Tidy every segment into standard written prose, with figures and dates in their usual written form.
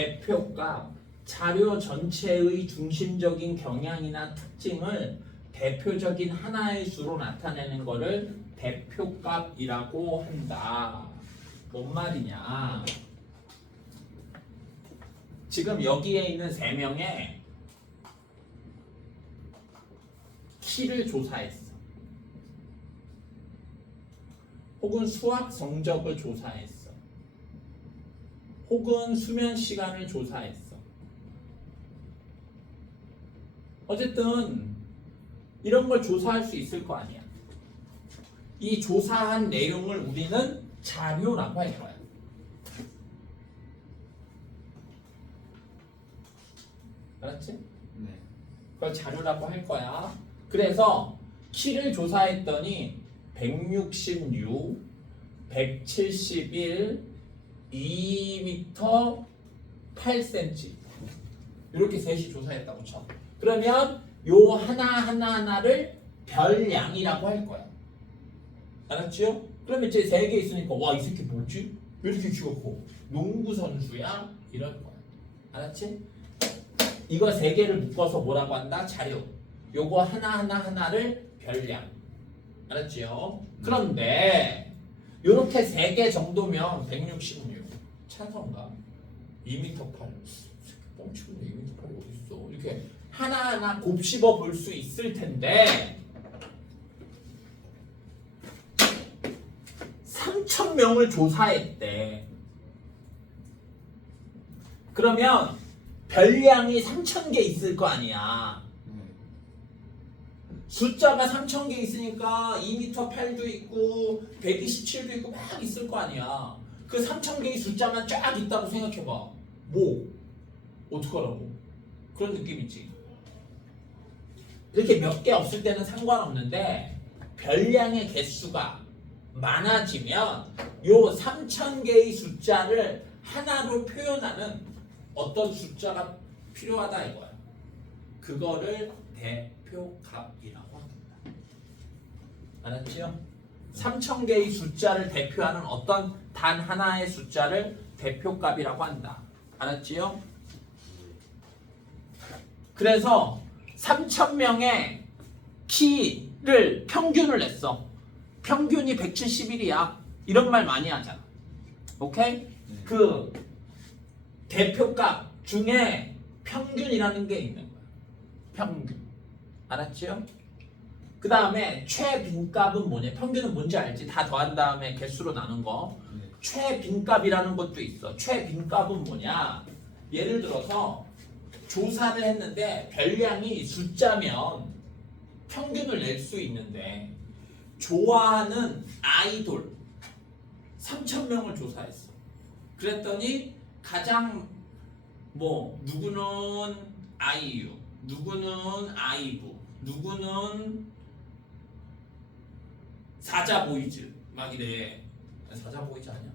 대표값, 자료 전체의 중심적인 경향이나 특징을 대표적인 하나의 수로 나타내는 것을 대표값이라고 한다. 뭔 말이냐? 지금 여기에 있는 3명의 키를 조사했어. 혹은 수학 성적을 조사했어. 혹은 수면 시간을 조사했어. 어쨌든 이런 걸 조사할 수 있을 거 아니야. 이 조사한 내용을 우리는 자료라고 할 거야. 알았지? 네. 그걸 자료라고 할 거야. 그래서 키를 조사했더니 166, 171, 2m 8cm 이렇게 셋이 조사했다고 쳐. 그러면 요 하나를 별량이라고 할 거야. 알았지요? 그러면 이제 3개 있으니까 와, 이 새끼 뭐지? 왜 이렇게 키가 커? 농구 선수야? 이럴 거야. 알았지? 이거 3개를 묶어서 뭐라고 한다? 자료. 요거 하나를 별량. 알았지요? 그런데 요렇게 3개 정도면 166 찬성가? 2m 8 뻥치고 2m 8이 어딨어? 이렇게 하나하나 곱씹어 볼 수 있을 텐데 3,000명을 조사했대. 그러면 별량이 3,000개 있을 거 아니야. 숫자가 3,000개 있으니까 2m 8도 있고 127도 있고 막 있을 거 아니야. 그 3,000개의 숫자만 쫙 있다고 생각해봐. 뭐? 어떡하라고? 그런 느낌이지. 이렇게 몇 개 없을 때는 상관없는데 별량의 개수가 많아지면 요 3,000개의 숫자를 하나로 표현하는 어떤 숫자가 필요하다 이거야. 그거를 대표값이라고 합니다. 알았지요? 3,000개의 숫자를 대표하는 어떤 단 하나의 숫자를 대표값이라고 한다. 알았지요? 그래서 3,000명의 키를 평균을 냈어. 평균이 171이야. 이런 말 많이 하잖아. 오케이? 그 대표값 중에 평균이라는 게 있는 거야. 평균. 알았지요? 그 다음에 최빈값은 뭐냐? 평균은 뭔지 알지? 다 더한 다음에 개수로 나눈 거. 최빈값이라는 것도 있어. 최빈값은 뭐냐? 예를 들어서 조사를 했는데 별량이 숫자면 평균을 낼 수 있는데 좋아하는 아이돌 3,000명을 조사했어. 그랬더니 가장 뭐 누구는 아이유, 누구는 아이브, 누구는 사자보이즈 막 이래. 사자보이즈 아니야?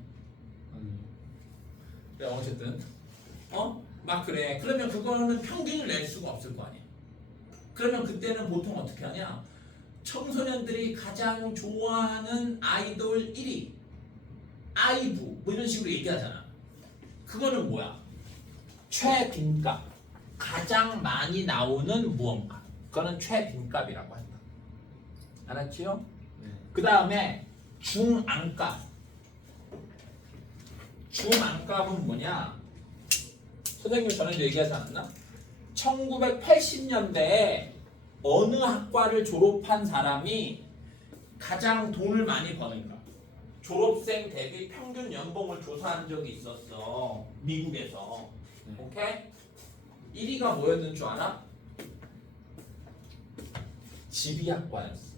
그래 어쨌든 막 그래. 그러면 그거는 평균을 낼 수가 없을 거 아니야. 그러면 그때는 보통 어떻게 하냐? 청소년들이 가장 좋아하는 아이돌 1위 아이브 뭐 이런 식으로 얘기하잖아. 그거는 뭐야? 최빈값. 가장 많이 나오는 무언가. 그거는 최빈값이라고 한다. 알았지요? 그 다음에 중앙값. 중앙값은 뭐냐? 선생님 전에도 얘기하지 않았나? 1980년대에 어느 학과를 졸업한 사람이 가장 돈을 많이 버는가? 졸업생 대비 평균 연봉을 조사한 적이 있었어. 미국에서. 오케이? 1위가 뭐였는 줄 알아? 지리학과였어.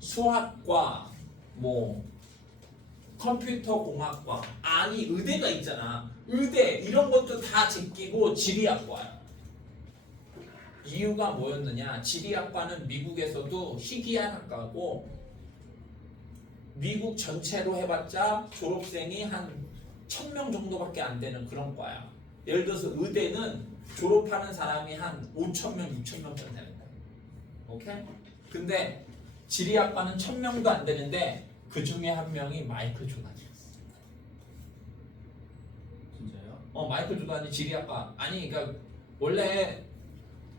수학과, 뭐 컴퓨터 공학과, 아니 의대가 있잖아. 의대 이런 것도 다 제끼고 지리학과야. 이유가 뭐였느냐? 지리학과는 미국에서도 희귀한 학과고 미국 전체로 해봤자 졸업생이 한 1,000명 정도밖에 안 되는 그런 과야. 예를 들어서 의대는 졸업하는 사람이 한 5,000명, 6,000명 정도 되는 거야. 오케이? 근데 지리학과는 1,000명도 안 되는데 그 중에 한 명이 마이클 조던이었어. 마이클 조던이 지리학과 아니 그러니까 원래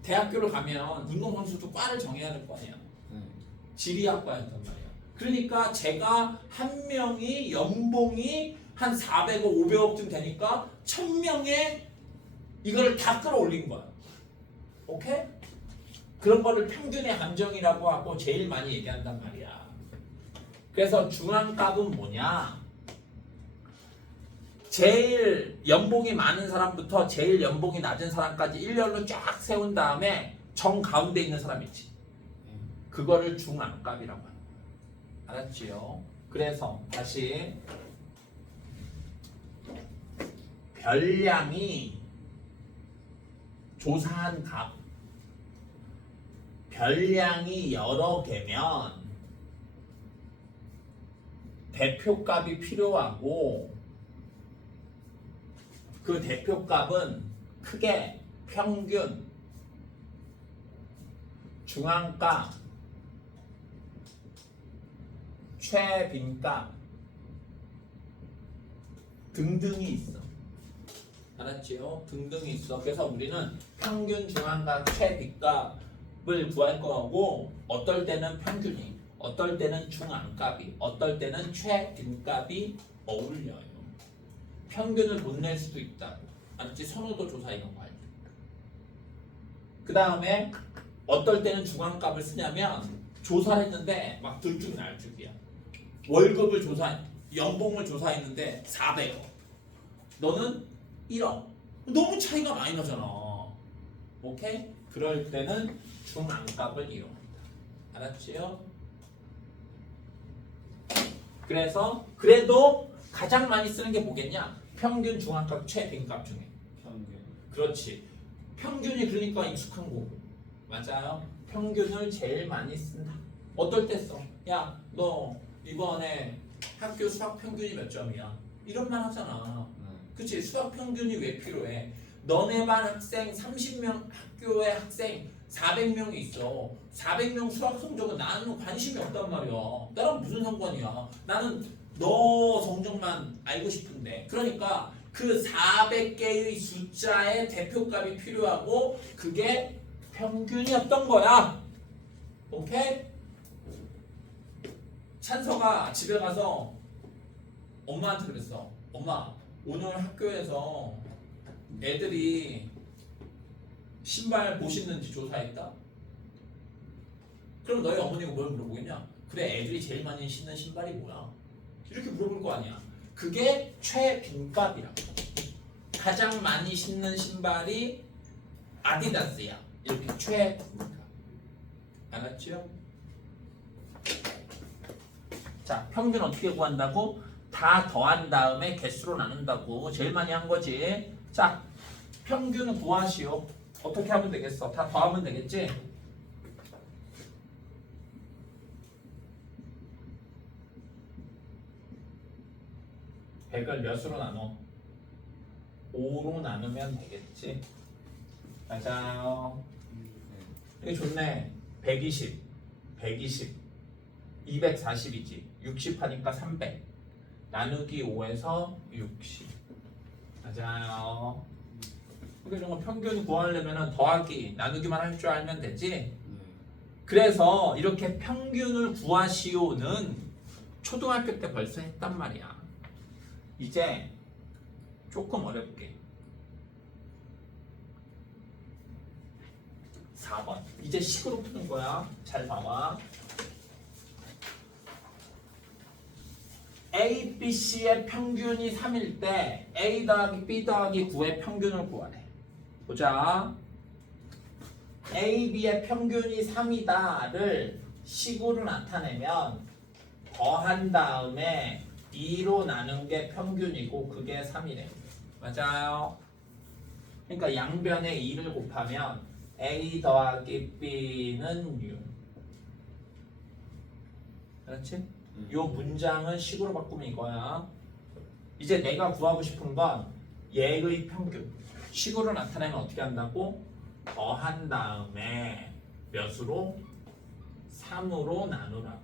대학교를 가면 운동선수도 과를 정해야 될 거 아니야. 지리학과였단 말이야. 그러니까 제가 한 명이 연봉이 한 400억, 500억쯤 되니까 1000명에 이거를 다 끌어올린 거야. 오케이? 그런 거를 평균의 함정이라고 하고 제일 많이 얘기한단 말이야. 그래서 중앙값은 뭐냐? 제일 연봉이 많은 사람부터 제일 연봉이 낮은 사람까지 일렬로 쫙 세운 다음에 정 가운데 있는 사람 있지. 그거를 중앙값이라고 하는 거야. 알았지요? 그래서 다시 별량이 조사한 값 별량이 여러 개면 대표값이 필요하고 그 대표값은 크게 평균, 중앙값, 최빈값 등등이 있어. 알았지요? 등등이 있어. 그래서 우리는 평균, 중앙값, 최빈값을 구할 거고 어떨 때는 평균이, 어떨 때는 중앙값이, 어떨 때는 최빈값이 어울려요. 평균을 못 낼 수도 있다. 알았지? 선호도 조사 이런 거 할 때. 그 다음에 어떨 때는 중앙값을 쓰냐면 조사를 했는데 막 들쭉날쭉이야. 월급을 연봉을 조사했는데 400억. 너는 1억. 너무 차이가 많이 나잖아. 오케이? 그럴 때는 중앙값을 이용한다. 알았지요? 그래서 그래도 가장 많이 쓰는 게 뭐겠냐? 평균, 중앙값, 최빈값 중에. 평균. 그렇지. 평균이 그러니까 익숙한 거고. 맞아요. 평균을 제일 많이 쓴다. 어떨 때 써? 야, 너 이번에 학교 수학 평균이 몇 점이야? 이런 말 하잖아. 그치? 수학 평균이 왜 필요해? 너네 반 학생 30명, 학교에 학생 400명이 있어. 400명 수학 성적은 나는 관심이 없단 말이야. 나랑 무슨 상관이야? 나는 너 성적만 알고 싶은데. 그러니까 그 400개의 숫자의 대표값이 필요하고 그게 평균이었던 거야. 오케이? 찬서가 집에 가서 엄마한테 그랬어. 엄마, 오늘 학교에서 애들이 신발 뭐 신는지 조사했다? 그럼 너희 어머니가 뭘 물어보겠냐? 그래, 애들이 제일 많이 신는 신발이 뭐야? 이렇게 물어볼 거 아니야. 그게 최빈값이라고. 가장 많이 신는 신발이 아디다스야. 이렇게 최빈값. 알았죠? 자, 평균 어떻게 구한다고? 다 더한 다음에 개수로 나눈다고. 제일 많이 한 거지. 자, 평균 구하시오. 어떻게 하면 되겠어? 다 더하면 되겠지? 백을 몇으로 나눠? 5로 나누면 되겠지? 맞아요. 이게 좋네. 120, 240이지. 60 하니까 300. 나누기 5에서 60. 맞아요. 그러니까 이런 거 평균 구하려면 더하기, 나누기만 할 줄 알면 되지. 그래서 이렇게 평균을 구하시오는 초등학교 때 벌써 했단 말이야. 이제 조금 어렵게 4번 이제 식으로 푸는 거야. 잘 봐봐. A, B, C의 평균이 3일 때 A 더하기 B 더하기 9의 평균을 구하래. 보자. A, B의 평균이 3이다를 식으로 나타내면 더한 다음에 2로 나눈 게 평균이고 그게 3이래. 맞아요. 그러니까 양변에 2를 곱하면 A 더하기 B는 6. 그렇지? 요 문장은 식으로 바꾸면 이거야. 이제 내가 구하고 싶은 건 얘의 평균. 식으로 나타내면 어떻게 한다고? 더한 다음에 몇으로? 3으로 나누라고.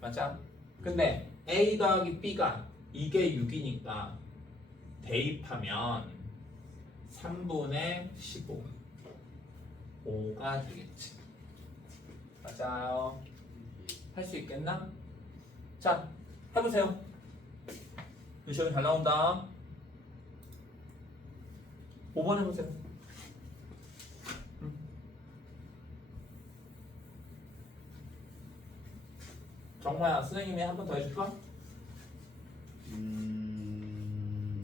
맞아? 근데 A 더하기 B가 이게 6이니까 대입하면 3분의 15 5가 되겠지. 맞아요. 할 수 있겠나? 자, 해보세요. 이 시험이 잘 나온다. 5번 해보세요. 정마야, 선생님이 한 번 더 해줄까?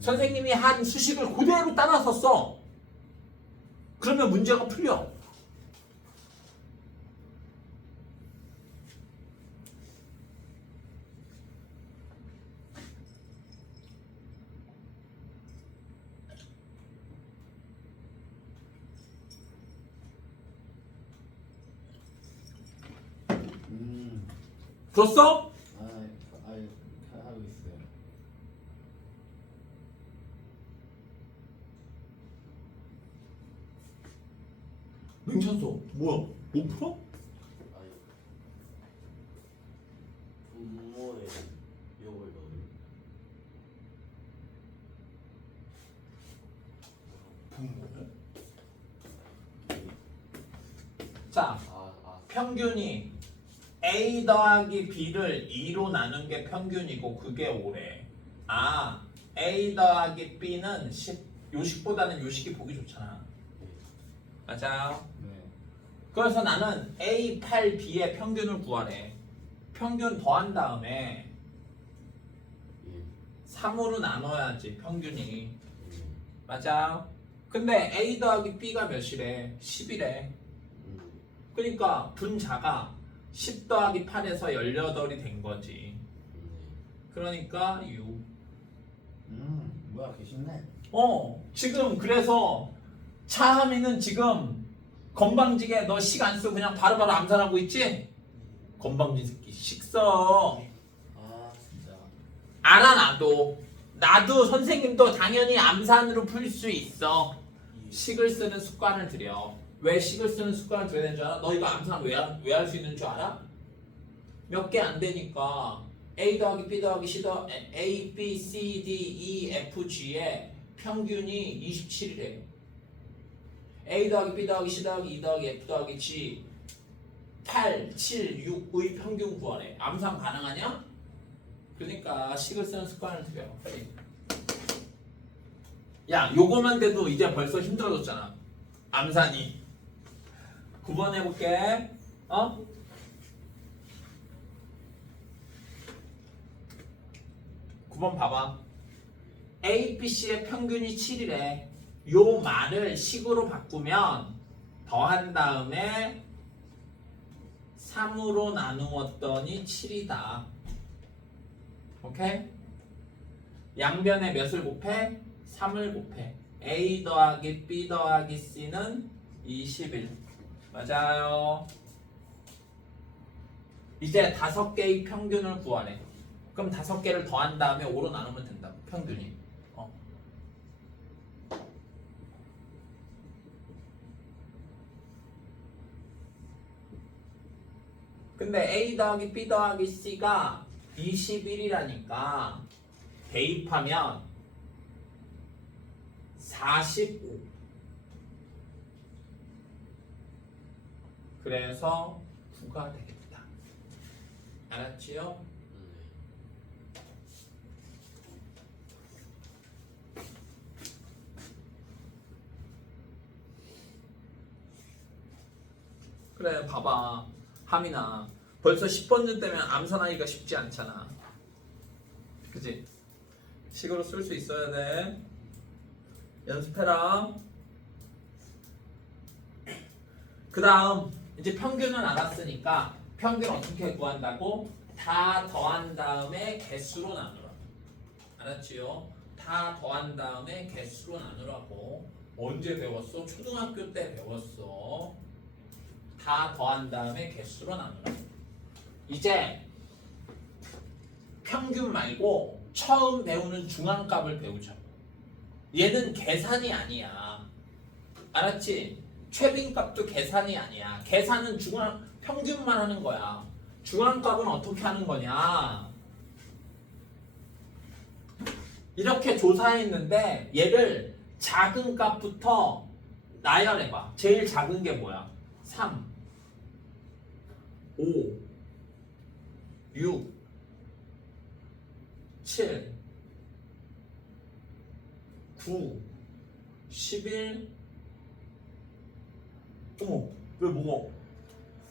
선생님이 한 수식을 그대로 따라서 써. 그러면 문제가 풀려. 들었어? 하고 있어요. 맹찬소 뭐야? 못 풀어? 부모의 욕을 넣어요. 분모를? 자, 평균이 A 더하기 B를 2로 나눈 게 평균이고 그게 5래. 아, A 더하기 B는 10, 요식보다는 요식이 보기 좋잖아. 맞아요. 네. 그래서 나는 A, 8, B의 평균을 구하래. 평균 더한 다음에 예. 3으로 나눠야지 평균이. 예. 맞아요. 근데 A 더하기 B가 몇이래? 10이래. 그러니까 분자가 10 더하기 8에서 18이 된 거지. 그러니까 6. 뭐야, 개 쉽네. 지금 그래서 차하미는 지금 건방지게 너 식 안 쓰고 그냥 바로바로 암산하고 있지? 건방진 새끼 식 써. 진짜. 알아 나도 선생님도 당연히 암산으로 풀 수 있어. 식을 쓰는 습관을 들여. 왜 식을 쓰는 습관을 들여야 되는 줄 알아? 너 이거 암산 왜 할 수 있는 줄 알아? 몇 개 안 되니까 A 더하기 B 더하기 C 더하기 A, B, C, D, E, F, G의 평균이 27이래. A 더하기 B 더하기 C 더하기 E 더하기 F 더하기 G 8, 7, 6의 평균 구하래. 암산 가능하냐? 그러니까 식을 쓰는 습관을 들여. 빨리. 야, 요거만 돼도 이제 벌써 힘들어졌잖아. 암산이. 9번 해볼게. 9번 봐봐. A, B, C의 평균이 7이래. 요 말을 식으로 바꾸면 더한 다음에 3으로 나누었더니 7이다. 오케이? 양변에 몇을 곱해? 3을 곱해. A 더하기 B 더하기 C는 21. 맞아요. 이제 5개의 평균을 구하래. 그럼 5개를 더한 다음에 5로 나누면 된다. 평균이. 근데 A 더하기 B 더하기 C가 21이라니까 대입하면 45. 그래서 9가 되겠다. 알았지요? 그래, 봐봐. 하민아, 벌써 10번쯤 되면 암산하기가 쉽지 않잖아. 그치? 식으로 쓸 수 있어야 돼. 연습해라. 그 다음 이제 평균은 알았으니까 평균 어떻게 구한다고? 다 더한 다음에 개수로 나누라. 알았지요? 다 더한 다음에 개수로 나누라고. 언제 배웠어? 초등학교 때 배웠어. 다 더한 다음에 개수로 나누라. 이제 평균 말고 처음 배우는 중앙값을 배우자. 얘는 계산이 아니야. 알았지? 최빈값도 계산이 아니야. 계산은 평균만 하는 거야. 중앙값은 어떻게 하는 거냐? 이렇게 조사했는데 얘를 작은 값부터 나열해봐. 제일 작은 게 뭐야? 3, 5, 6, 7, 9, 11. 어머, 왜 뭐가?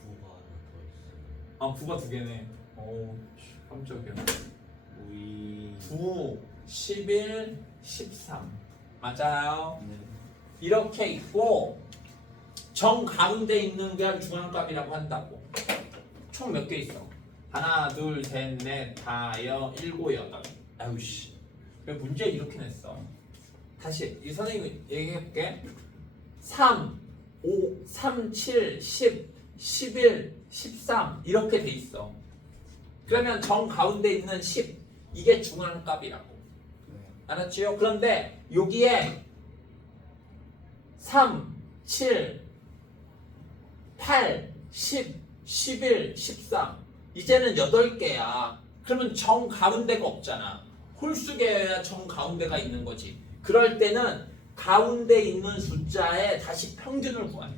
구가 하나 더 있어. 아, 9가 두 개네. 오, 깜짝이야. 우이. 9, 11, 13. 맞아요. 네. 이렇게 있고 정 가운데 있는 게 중앙값이라고 한다고. 총 몇 개 있어? 하나, 둘, 셋, 넷, 다, 일곱, 여덟. 아유씨. 왜 문제 이렇게 냈어? 다시 이 선생님이 얘기해볼게. 3, 5, 3, 7, 10, 11, 13 이렇게 돼 있어. 그러면 정 가운데 있는 10 이게 중앙값이라고. 네. 알았지요? 그런데 여기에 3, 7, 8, 10, 11, 13 이제는 8개야. 그러면 정 가운데가 없잖아. 홀수계여야 정 가운데가 있는 거지. 그럴 때는 가운데 있는 숫자에 다시 평균을 구하네.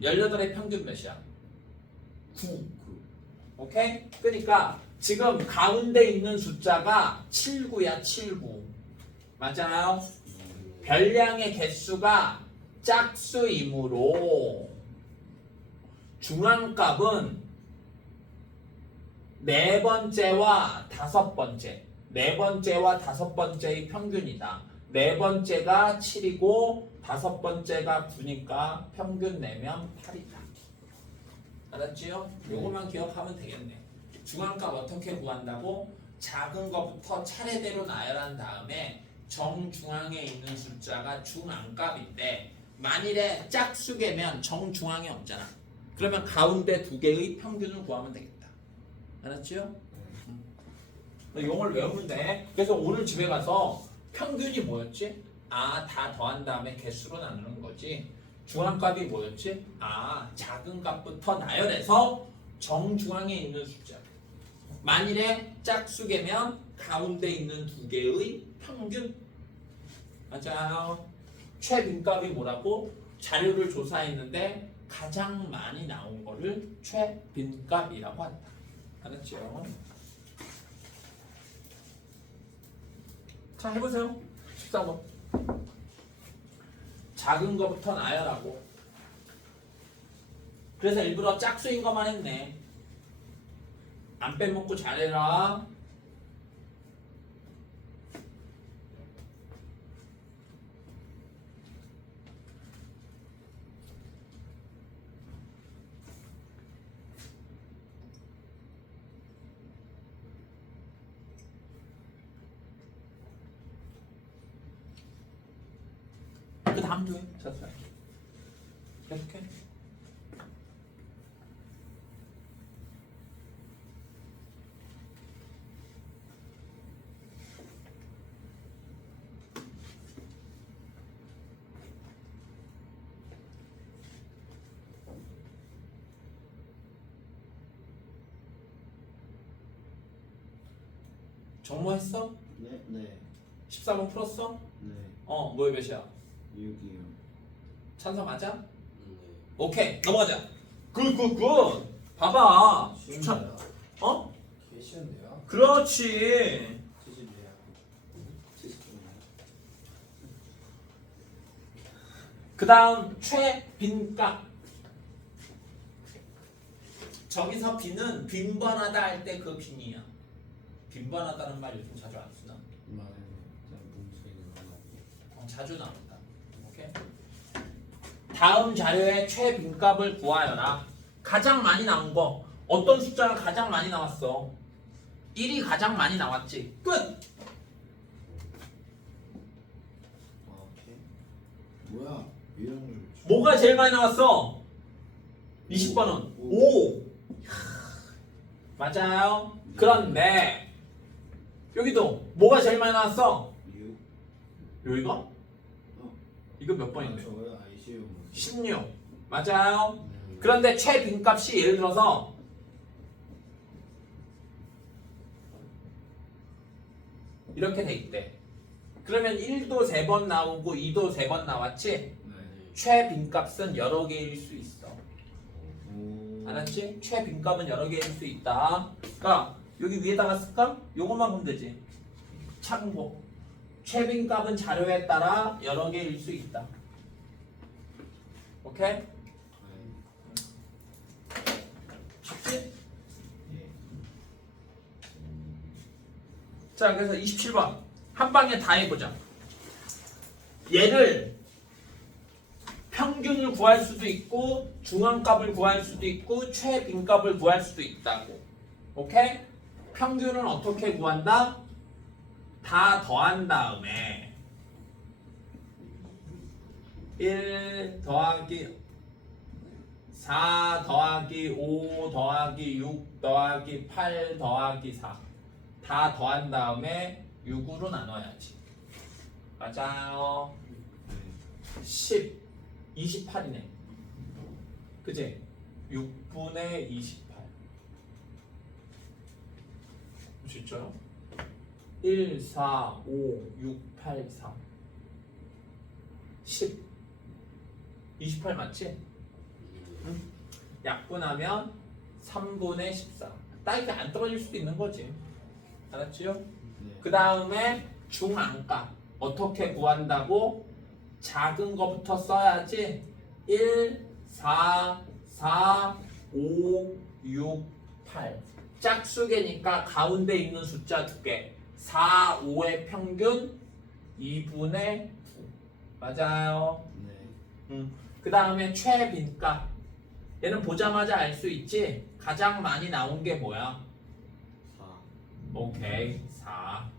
18의 평균 몇이야? 9. 오케이? 그러니까 지금 가운데 있는 숫자가 79야, 79. 맞아요? 별량의 개수가 짝수이므로 중앙값은 네 번째와 다섯 번째, 네 번째와 다섯 번째의 평균이다. 네 번째가 7이고 다섯 번째가 9니까 평균 내면 8이다. 알았지요? 요거만 기억하면 되겠네. 중앙값 어떻게 구한다고? 작은 것부터 차례대로 나열한 다음에 정중앙에 있는 숫자가 중앙값인데 만일에 짝수계면 정중앙에 없잖아. 그러면 가운데 두 개의 평균을 구하면 되겠다. 알았지요? 용을 외우면 돼. 그래서 오늘 집에 가서 평균이 뭐였지? 아, 다 더한 다음에 개수로 나누는 거지. 중앙값이 뭐였지? 아, 작은 값부터 나열해서 정중앙에 있는 숫자. 만일에 짝수계면 가운데 있는 두 개의 평균. 맞아요. 최빈값이 뭐라고? 자료를 조사했는데 가장 많이 나온 거를 최빈값이라고 한다. 알았죠? 자, 해보세요. 14번. 작은 거부터 나열하고. 그래서 일부러 짝수인 것만 했네. 안 빼먹고 잘해라. 그 다음도 해. 잤어요. 계속해. 정모했어? 네. 네. 14번 풀었어? 네. 뭐의 몇이야? 6이요. 찬성 맞아? 네. 오케이, 넘어가자. 굿. 봐봐. 쉬운데요? 어? 개 쉬운데요? 그렇지. 70이에요. 70. 그 다음 최빈값. 저기서 빈은 빈번하다 할 때 그 빈이야. 빈번하다는 말 요즘 자주 안 쓰나? 자주 나온다. 오케이? 다음 자료의 최빈값을 구하여라. 가장 많이 나온 거. 어떤 숫자가 가장 많이 나왔어? 1이 가장 많이 나왔지. 끝! 오케이. 뭐야? 이런 걸. 뭐가 제일 많이 나왔어? 20번은 5. 맞아요. 그런데 여기도 뭐가 제일 많이 나왔어? 6. 여기가? 이거 몇 번인데? 저거요? ICU. 16. 맞아요. 그런데 최빈값이 예를 들어서 이렇게 돼 있대. 그러면 1도 3번 나오고 2도 3번 나왔지? 네. 최빈값은 여러 개일 수 있어. 오. 알았지? 최빈값은 여러 개일 수 있다. 그러니까 여기 위에다가 쓸까? 요것만 보면 되지. 참고. 최빈값은 자료에 따라 여러 개일 수 있다. 오케이? 네. 쉽지? 예. 자, 그래서 27번. 한 방에 다 해보자. 얘를 평균을 구할 수도 있고 중앙값을 구할 수도 있고 최빈값을 구할 수도 있다고. 오케이? 평균은 어떻게 구한다? 다 더한 다음에 1 더하기 4 더하기 5 더하기 6 더하기 8 더하기 4 다 더한 다음에 6으로 나눠야지. 맞아요. 네. 10 28이네. 그치? 6분의 28 진짜요? 1, 4, 5, 6, 8, 4 10 28 맞지? 응? 약분하면 3분의 14 딱 이렇게 안 떨어질 수도 있는 거지. 알았지요? 네. 그 다음에 중앙값 어떻게 구한다고? 작은 거부터 써야지. 1, 4, 4, 5, 6, 8 짝수개니까 가운데 있는 숫자 2개 4, 5의 평균 2분의 9 맞아요. 네. 그 다음에 최빈값 얘는 보자마자 알 수 있지? 가장 많이 나온 게 뭐야? 4. 오케이 4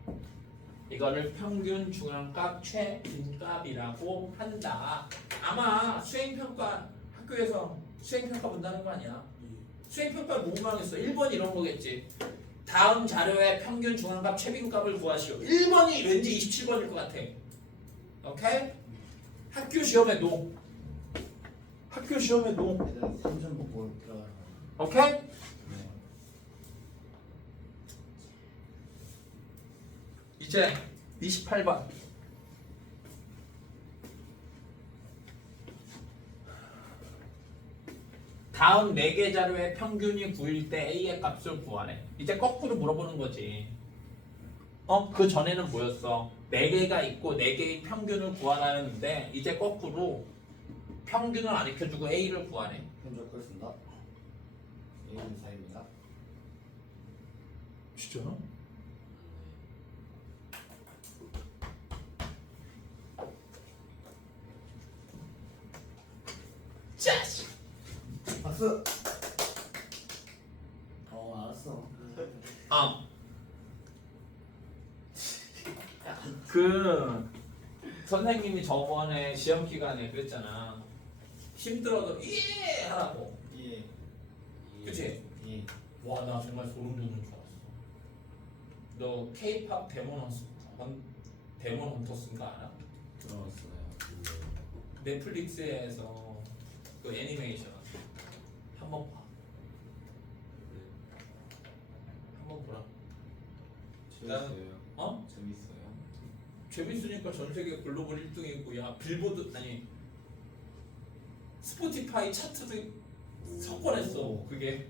이거를 평균 중앙값 최빈값이라고 한다. 아마 수행평가 학교에서 수행평가 본다는 거 아니야? 수행평가 뭐만 했어? 1번 이런 거겠지. 다음 자료의 평균 중앙값 최빈값을 구하시오. 1번이 왠지 27번일 것 같아. 오케이? 학교 시험에 노. 학교 시험에 노. 일단 3점 보고 들어가는 거. 오케이? 네. 이제 28번. 다음 4개 자료의 평균이 9일 때 A의 값을 구하래. 이제 거꾸로 물어보는 거지. 그 전에는 뭐였어? 4개가 있고 4개의 평균을 구하라는데 이제 거꾸로 평균을 안 익혀주고 A를 구하래. 현재 그렇습니다. A는 4입니다. 진짜요? 짜식! 박수. 알았어. 그 선생님이 저번에 시험 기간에 그랬잖아. 힘들어도 예 하라고. 예. 그치? 예. 와 나 정말 소름 돋는 줄 알았어. 너 K-팝 데몬 헌터스인가 알아? 들어왔어요. 넷플릭스에서 그 애니메이션 한번 봐. 한번 보라. 재밌어요. 어? 재밌어요. 재밌으니까 전 세계 글로벌 1등이고 야 빌보드 아니 스포티파이 차트도 석권했어. 오. 그게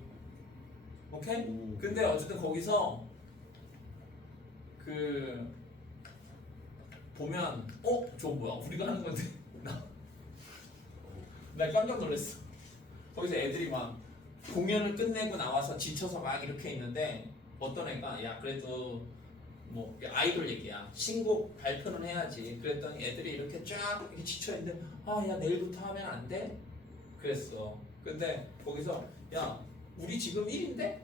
오케이? 오. 근데 어쨌든 거기서 그 보면 저 뭐야 우리가 하는 건데 나 깜짝 놀랐어. 거기서 애들이 막 공연을 끝내고 나와서 지쳐서 막 이렇게 있는데 어떤 애가 야 그래도 뭐 아이돌 얘기야 신곡 발표는 해야지 그랬더니 애들이 이렇게 쫙 이렇게 지쳐 있는데 야 내일부터 하면 안 돼? 그랬어. 근데 거기서 야 우리 지금 1인데?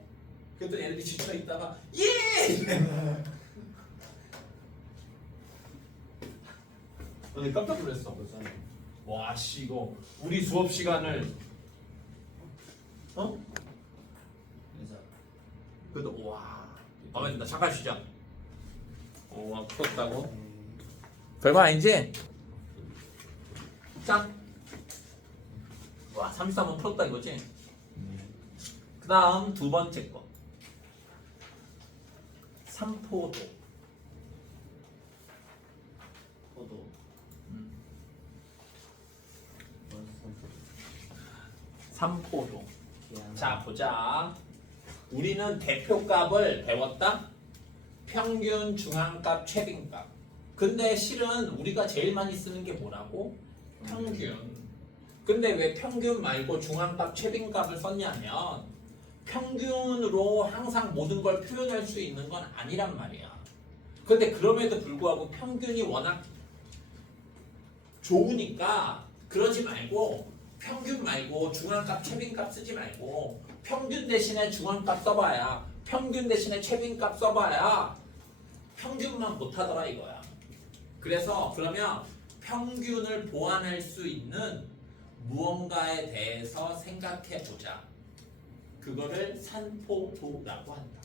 그랬더니 애들이 지쳐 있다가 예! 나 깜짝 놀랐어. 와 씨 이거 우리 수업 시간을 회사. 그래도 와 마음에 든다. 잠깐 쉬자. 풀었다고? 별거 아니지? 자, 와 33번 풀었다 이거지? 그 다음 두 번째 거 3포도 산포도. 자 보자. 우리는 대표값을 배웠다. 평균, 중앙값, 최빈값. 근데 실은 우리가 제일 많이 쓰는 게 뭐라고? 평균. 근데 왜 평균 말고 중앙값, 최빈값을 썼냐면 평균으로 항상 모든 걸 표현할 수 있는 건 아니란 말이야. 근데 그럼에도 불구하고 평균이 워낙 좋으니까 그러지 말고 평균 말고 중앙값, 최빈값 쓰지 말고 평균 대신에 중앙값 써봐야 평균 대신에 최빈값 써봐야 평균만 못하더라 이거야. 그래서 그러면 평균을 보완할 수 있는 무언가에 대해서 생각해보자. 그거를 산포도라고 한다.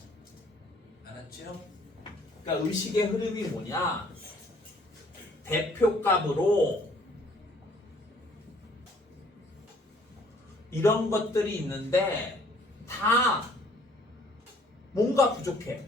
알았죠? 그러니까 의식의 흐름이 뭐냐? 대표값으로 이런 것들이 있는데 다 뭔가 부족해.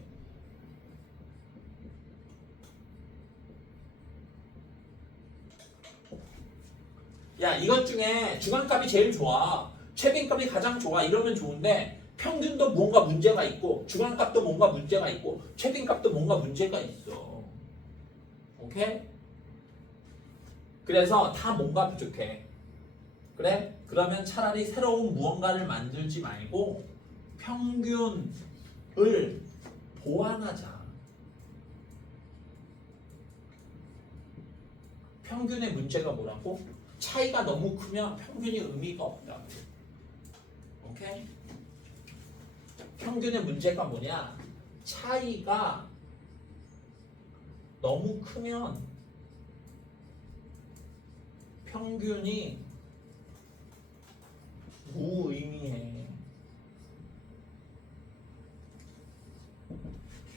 야, 이것 중에 중앙값이 제일 좋아. 최빈값이 가장 좋아. 이러면 좋은데 평균도 뭔가 문제가 있고 중앙값도 뭔가 문제가 있고 최빈값도 뭔가 문제가 있어. 오케이? 그래서 다 뭔가 부족해. 그래? 그러면 차라리 새로운 무언가를 만들지 말고 평균을 보완하자. 평균의 문제가 뭐라고? 차이가 너무 크면 평균이 의미가 없다고. 오케이? 평균의 문제가 뭐냐? 차이가 너무 크면 평균이 무의미해.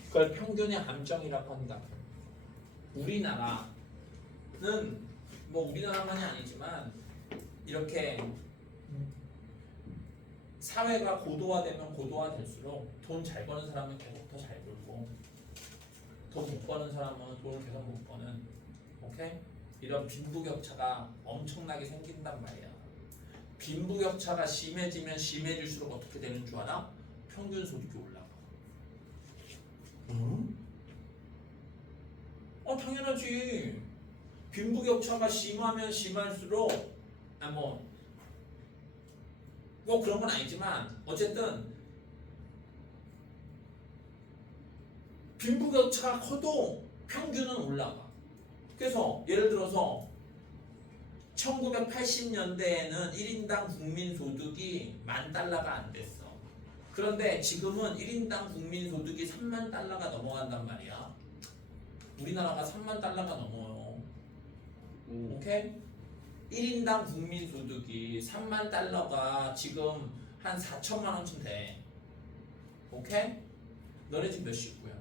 그걸 평균의 함정이라고 한다. 우리나라는 뭐 우리나라만이 아니지만 이렇게 사회가 고도화되면 고도화될수록 돈 잘 버는 사람은 계속 더 잘 벌고 돈 못 버는 사람은 돈을 계속 못 버는, 오케이? 이런 빈부격차가 엄청나게 생긴단 말이야. 빈부격차가 심해지면 심해질수록 어떻게 되는 줄 알아? 평균 소득이 올라가. 응? 당연하지. 빈부격차가 심하면 심할수록 뭐 그런 건 아니지만 어쨌든 빈부격차가 커도 평균은 올라가. 그래서 예를 들어서 1980년대에는 1인당 국민소득이 $10,000가 안 됐어. 그런데 지금은 1인당 국민소득이 $30,000가 넘어간단 말이야. 우리나라가 $30,000가 넘어요. 오케이? 1인당 국민소득이 $30,000가 지금 한 4천만 원쯤 돼. 오케이? 너네 집 몇 식구야?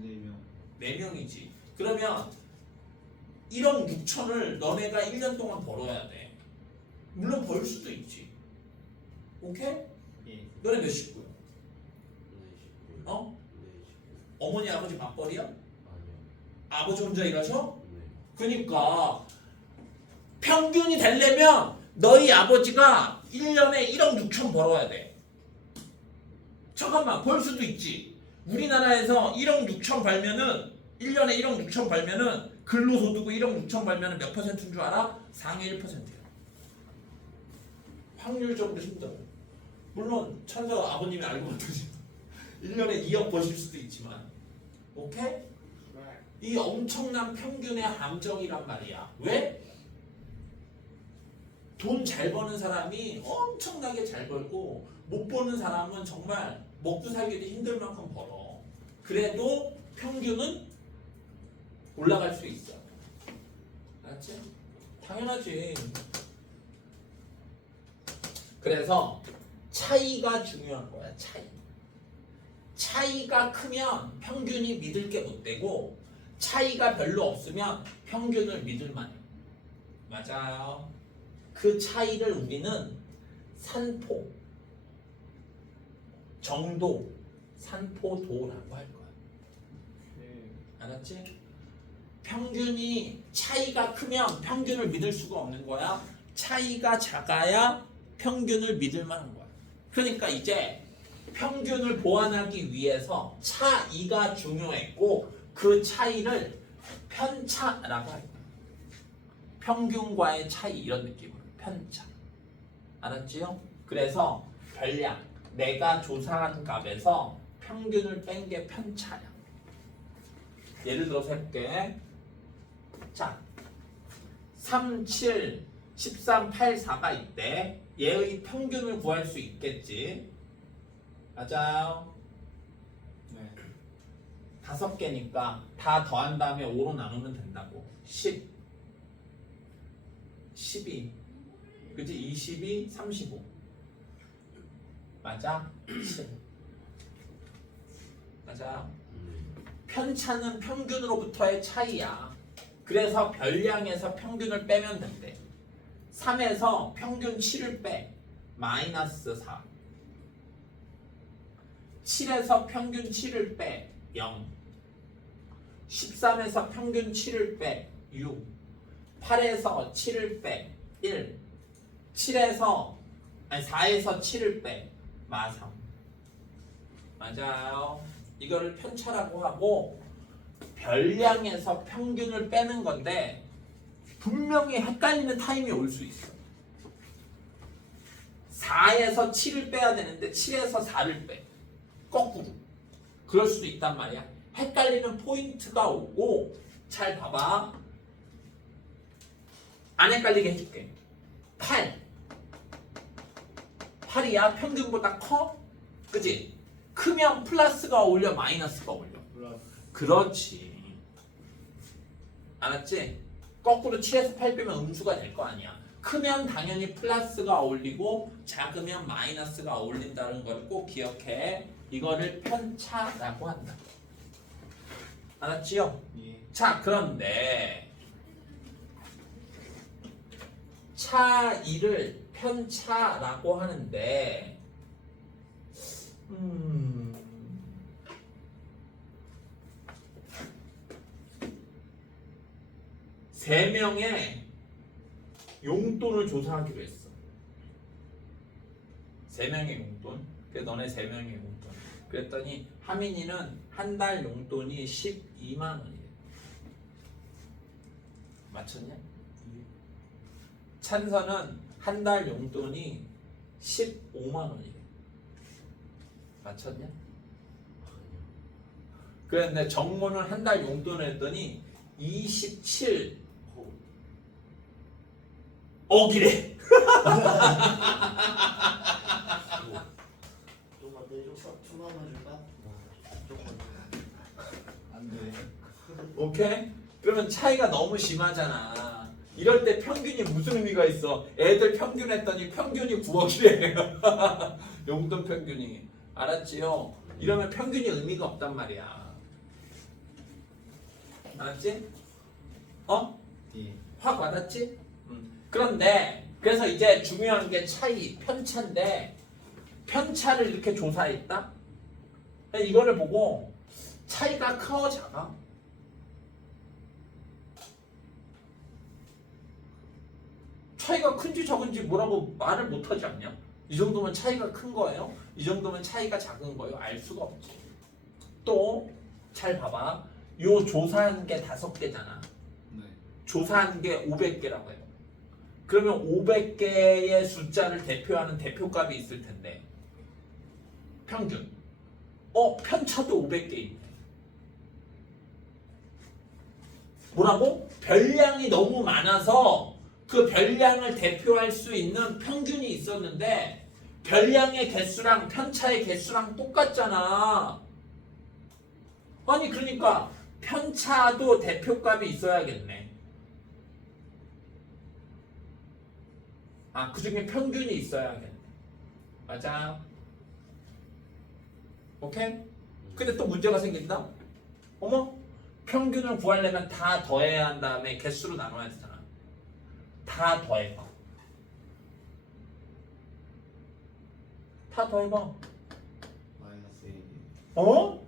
4명. 4명이지. 그러면 1억 6천을 너네가 1년 동안 벌어야 돼. 물론 벌 수도 있지. 오케이? 예. 너네 몇 식구야? 어머니 아버지 맞벌이야? 아니요. 아버지 혼자 일하셔? 네. 그러니까 평균이 되려면 너희 아버지가 1년에 1억 6천 벌어야 돼. 잠깐만, 벌 수도 있지. 우리나라에서 1억 6천 벌면은 1년에 1억 6천 벌면은 근로소득 1억 6천 벌면은 몇 %인 줄 알아? 상위 1%야. 확률적으로 힘들어. 물론 천사 아버님이 알고 봤듯이 1년에 2억 버실 수도 있지만, 오케이? 이 엄청난 평균의 함정이란 말이야. 왜? 돈 잘 버는 사람이 엄청나게 잘 벌고 못 버는 사람은 정말 먹고 살기도 힘들 만큼 벌어. 그래도 평균은 올라갈 수 있어. 알았지? 당연하지. 그래서 차이가 중요한 거야. 차이가 크면 평균이 믿을 게 못 되고 차이가 별로 없으면 평균을 믿을 만해. 맞아요. 그 차이를 우리는 산포, 정도, 산포도라고 할 거야. 알았지? 평균이 차이가 크면 평균을 믿을 수가 없는 거야. 차이가 작아야 평균을 믿을 만한 거야. 그러니까 이제 평균을 보완하기 위해서 차이가 중요했고 그 차이를 편차라고 할 거야. 평균과의 차이 이런 느낌으로 편차. 알았지요? 그래서 별량 내가 조사한 값에서 평균을 뺀 게 편차야. 예를 들어서 해볼게. 자, 3, 7, 13, 8, 4가 있대. 얘의 평균을 구할 수 있겠지. 맞아요. 네. 5개니까 다 더한 다음에 5로 나누면 된다고. 10, 12, 그치? 22, 35. 맞아? 7. 맞아요. 편차는 평균으로부터의 차이야. 그래서 별량에서 평균을 빼면 된대. 3에서 평균 7을 빼. 마이너스 4. 7에서 평균 7을 빼. 0. 13에서 평균 7을 빼. 6. 8에서 7을 빼. 1. 4에서 7을 빼. 마삼. 맞아요. 이거를 편차라고 하고 별량에서 평균을 빼는 건데 분명히 헷갈리는 타임이 올 수 있어. 4에서 7을 빼야 되는데 7에서 4를 빼. 거꾸로. 그럴 수도 있단 말이야. 헷갈리는 포인트가 오고 잘 봐봐. 안 헷갈리게 해줄게. 8이야. 평균보다 커? 그지? 크면 플러스가 어울려 마이너스가 어울려? 플러스. 그렇지. 알았지? 거꾸로 7에서 8 빼면 음수가 될 거 아니야. 크면 당연히 플러스가 어울리고 작으면 마이너스가 어울린다는 걸 꼭 기억해. 이거를 편차라고 한다. 알았지요? 예. 자, 그런데 차이를 편차라고 하는데 세 명의 용돈을 조사하기로 했어. 3명의 용돈. 그래서 너네 3명의 용돈. 그랬더니 하민이는 한 달 용돈이 12만 원이래. 맞췄냐? 찬서는 한 달 용돈이 15만 원이래. 맞췄냐? 그런데 정모는 한 달 용돈을 했더니 27억이래. 좀만 내줘. 2만원 줄까? 조금만. 안 돼. 오케이? 그러면 차이가 너무 심하잖아. 이럴 때 평균이 무슨 의미가 있어? 애들 평균 했더니 평균이 9억이래. 용돈 평균이. 알았지요? 이러면 평균이 의미가 없단 말이야. 알았지? 어? 예. 확 와닿지? 그런데 그래서 이제 중요한 게 차이, 편차인데 편차를 이렇게 조사했다? 이거를 보고 차이가 커 작아? 차이가 큰지 적은지 뭐라고 말을 못하지 않냐? 이 정도면 차이가 큰 거예요? 이 정도면 차이가 작은 거예요? 알 수가 없지. 또 잘 봐봐. 요 조사한 게 5개잖아. 네. 조사한 게 500개라고 해요. 그러면 500개의 숫자를 대표하는 대표값이 있을 텐데 평균. 편차도 500개 있네. 뭐라고? 별량이 너무 많아서 그 별량을 대표할 수 있는 평균이 있었는데 별량의 개수랑 편차의 개수랑 똑같잖아. 아니 그러니까 편차도 대표값이 있어야겠네. 그 중에 평균이 있어야겠네. 맞아. 오케이? 근데 또 문제가 생긴다. 어머? 평균을 구하려면 다 더해야 한 다음에 개수로 나눠야 되잖아. 다 더해봐. 다 더해봐. 마이너스 1. 어? 어?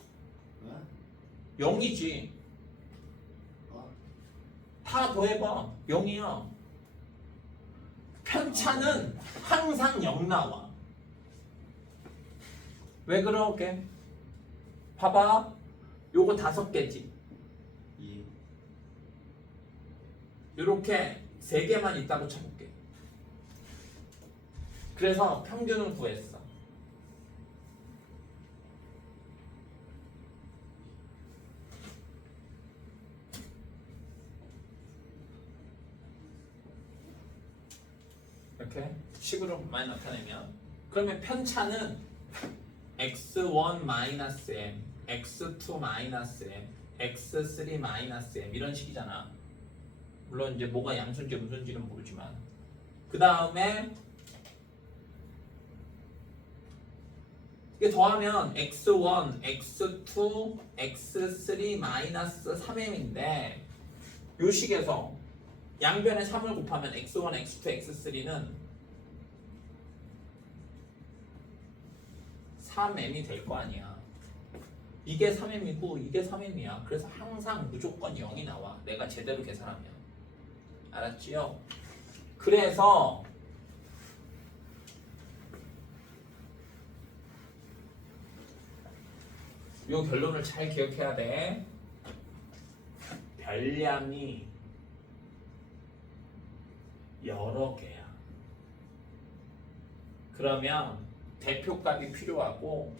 0이지. 어? 다 더해봐. 0이야. 편차는 항상 0 나와. 왜 그러게? 봐봐. 요거 5개지. 2. 요렇게 3개만 있다고 쳐볼게. 그래서 평균을 구했어. 이렇게 식으로 많이 나타내면 그러면 편차는 x1-m, x2-m, x3-m 이런 식이잖아. 물론 이제 뭐가 양수인지 음수인지는 모르지만 그 다음에 이게 더하면 x1, x2, x3-3m인데 요 식에서 양변에 3을 곱하면 x1, x2, x3는 3m이 될 거 아니야. 이게 3m이고 이게 3m이야. 그래서 항상 무조건 0이 나와. 내가 제대로 계산하면. 알았지요? 그래서 요 결론을 잘 기억해야 돼. 별량이 여러 개야. 그러면 대표값이 필요하고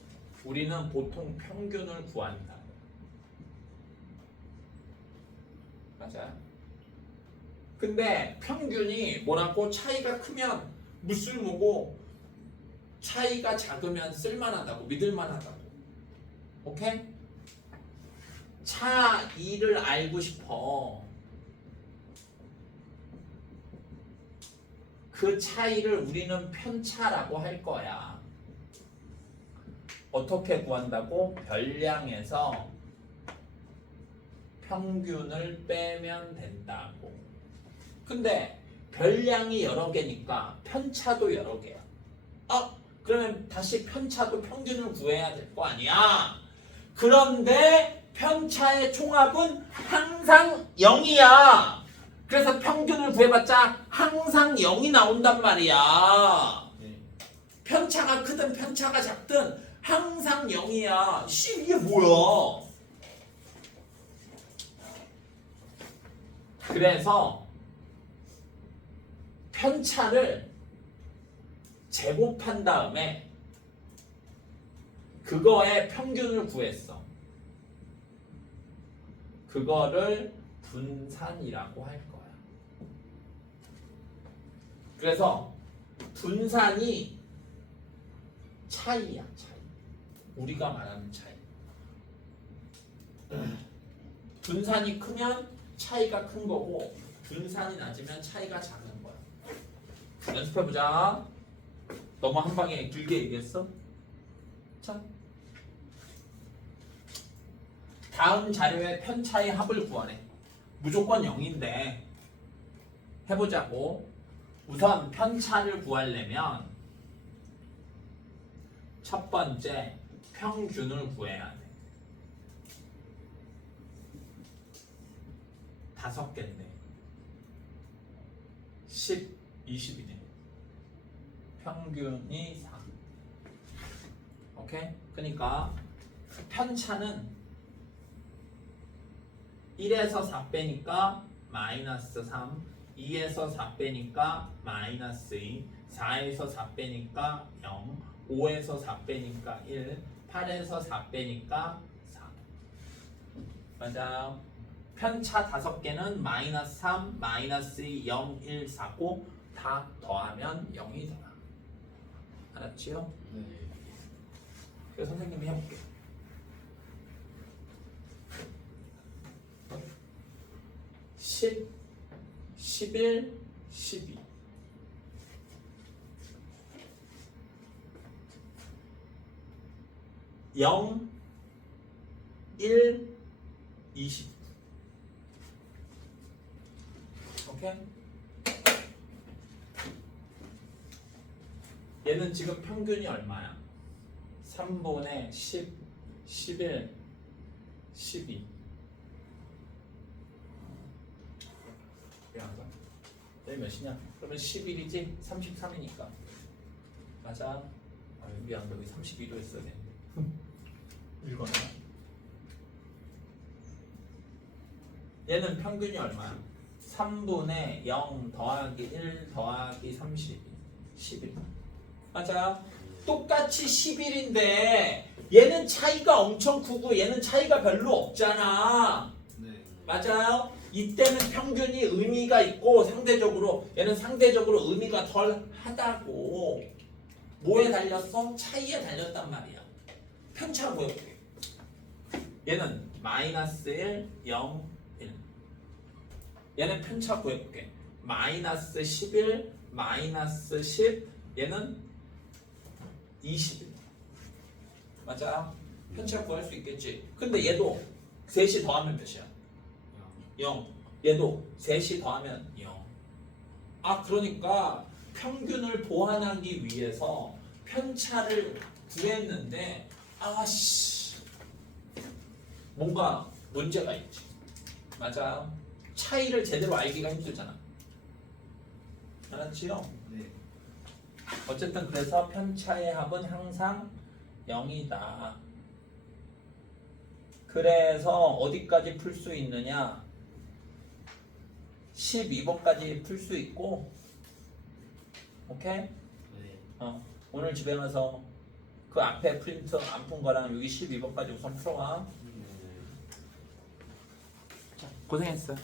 우리는 보통 평균을 구한다. 맞아. 근데 평균이 뭐라고 차이가 크면 무쓸모고 차이가 작으면 쓸만하다고 믿을만하다고. 오케이? 차이를 알고 싶어. 그 차이를 우리는 편차라고 할 거야. 어떻게 구한다고? 별량에서 평균을 빼면 된다고. 근데 별량이 여러 개니까 편차도 여러 개야. 그러면 다시 편차도 평균을 구해야 될 거 아니야. 그런데 편차의 총합은 항상 0이야. 그래서 평균을 구해봤자 항상 0이 나온단 말이야. 네. 편차가 크든 편차가 작든 항상 0이야. 이게 뭐야? 그래서 편차를 제곱한 다음에 그거의 평균을 구했어. 그거를 분산이라고 할 거야. 그래서 분산이 차이야, 차이. 우리가 말하는 차이. 분산이 크면 차이가 큰 거고 분산이 낮으면 차이가 작은 거야. 연습해보자. 너무 한 방에 길게 얘기했어? 자, 다음 자료의 편차의 합을 구하래. 무조건 0인데 해보자고. 우선 편차를 구하려면 첫 번째 평균을 구해야 돼. 5개인데 10, 20이네. 평균이 4. 오케이? 그러니까 편차는 1에서 4 빼니까 마이너스 3, 2에서 4 빼니까 마이너스 2, 4에서 4 빼니까 0, 5에서 4 빼니까 1, 8에서 4 빼니까 4. 맞아요. 편차 5개는 마이너스 3, 마이너스 2, 0, 1, 4고 다 더하면 0이 되나. 알았지요? 네. 그래서 선생님이 해볼게. 10, 11, 12. (0) 1, 20. 오케이? 얘는 지금 평균이 얼마야? 3분의 10, 11, 12. 미안하다. 여기 몇이냐? 그러면 11이지? 33이니까. 맞아. 아, 미안, 여기 32도 했어야 되는데. 읽어놔. 얘는 평균이 얼마야? 3분의 0 더하기 1 더하기 30. 11. 맞아. 똑같이 11인데 얘는 차이가 엄청 크고 얘는 차이가 별로 없잖아. 네. 맞아요. 이때는 평균이 의미가 있고 상대적으로 얘는 상대적으로 의미가 덜 하다고. 뭐에 달렸어? 차이에 달렸단 말이야. 편차 구해볼게. 얘는 마이너스 1, 0, 1. 얘는 편차 구해볼게. 마이너스 11, 마이너스 10. 얘는 21. 맞아. 편차 구할 수 있겠지. 근데 얘도 3시 더하면 몇이야? 0. 얘도 3시 더하면 0. 아, 그러니까 평균을 보완하기 위해서 편차를 구했는데 아씨 뭔가 문제가 있지. 맞아. 차이를 제대로 알기가 힘들잖아. 알았지요? 네. 어쨌든 그래서 편차의 합은 항상 0이다. 그래서 어디까지 풀 수 있느냐? 12번까지 풀 수 있고, 오케이? 네. 오늘 집에 가서 그 앞에 프린트 안 푼 거랑 여기 12번까지 우선 풀어와. 네. 자, 고생했어.